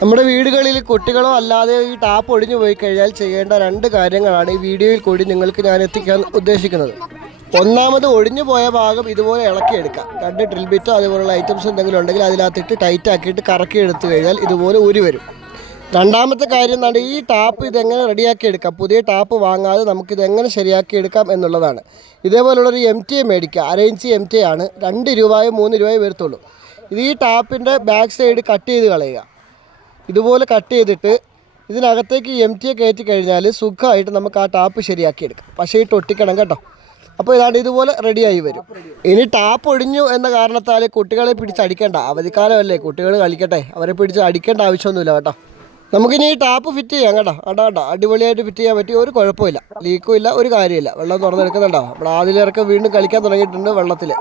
നമ്മുടെ വീടുകളിൽ കുട്ടികളോ അല്ലാതെ ഈ ടാപ്പ് ഒഴിഞ്ഞു പോയി കഴിഞ്ഞാൽ ചെയ്യേണ്ട രണ്ട് കാര്യങ്ങളാണ് ഈ വീഡിയോയിൽ കൂടി നിങ്ങൾക്ക് ഞാൻ എത്തിക്കാൻ ഉദ്ദേശിക്കുന്നത്. ഒന്നാമത് ഒഴിഞ്ഞു പോയ ഭാഗം ഇതുപോലെ ഇളക്കി എടുക്കാം. രണ്ട് ഡ്രിൽ ബിറ്റോ അതുപോലുള്ള ഐറ്റംസ് എന്തെങ്കിലും ഉണ്ടെങ്കിൽ അതിനകത്തിട്ട് ടൈറ്റ് ആക്കിയിട്ട് കറക്കി എടുത്തു കഴിഞ്ഞാൽ ഇതുപോലെ ഒരു വരും. രണ്ടാമത്തെ കാര്യം എന്താണ് ഈ ടാപ്പ് ഇതെങ്ങനെ റെഡിയാക്കി എടുക്കാം? പുതിയ ടാപ്പ് വാങ്ങാതെ നമുക്കിത് എങ്ങനെ ശരിയാക്കി എടുക്കാം എന്നുള്ളതാണ്. ഇതേപോലുള്ളൊരു എം ടി എ മേടിക്കുക. അരയിഞ്ച് എം ടി ആണ്. രണ്ട് രൂപയോ മൂന്ന് രൂപയോ വരത്തുള്ളൂ. ഇത് ഈ ടാപ്പിന്റെ ബാക്ക് സൈഡ് കട്ട് ചെയ്ത് കളയുക. ഇതുപോലെ കട്ട് ചെയ്തിട്ട് ഇതിനകത്തേക്ക് എം ടി എ കയറ്റി കഴിഞ്ഞാൽ സുഖമായിട്ട് നമുക്ക് ആ ടാപ്പ് ശരിയാക്കി എടുക്കാം. പക്ഷേ ഇട്ട് ഒട്ടിക്കണം കേട്ടോ. അപ്പോൾ ഇതാണ്ട് ഇതുപോലെ റെഡിയായി വരും. ഇനി ടാപ്പ് ഒടിഞ്ഞു എന്ന കാരണത്താൽ കുട്ടികളെ പിടിച്ച് അടിക്കേണ്ട. അവധിക്കാലമല്ലേ കുട്ടികൾ കളിക്കട്ടെ. അവരെ പിടിച്ച് അടിക്കേണ്ട ആവശ്യമൊന്നുമില്ല കേട്ടോ. നമുക്കിനി ഈ ടാപ്പ് ഫിറ്റ് ചെയ്യാം കേട്ടോ. കേട്ടോ കേട്ടോ അടിപൊളിയായിട്ട് ഫിറ്റ് ചെയ്യാൻ പറ്റിയ ഒരു കുഴപ്പമില്ല. ലീക്കും ഇല്ല ഒരു കാര്യമില്ല. വെള്ളം തുറന്നെടുക്കുന്നുണ്ടോ? നമ്മൾ ആദ്യം ഇറക്കം വീണ്ടും കളിക്കാൻ തുടങ്ങിയിട്ടുണ്ട് വെള്ളത്തിൽ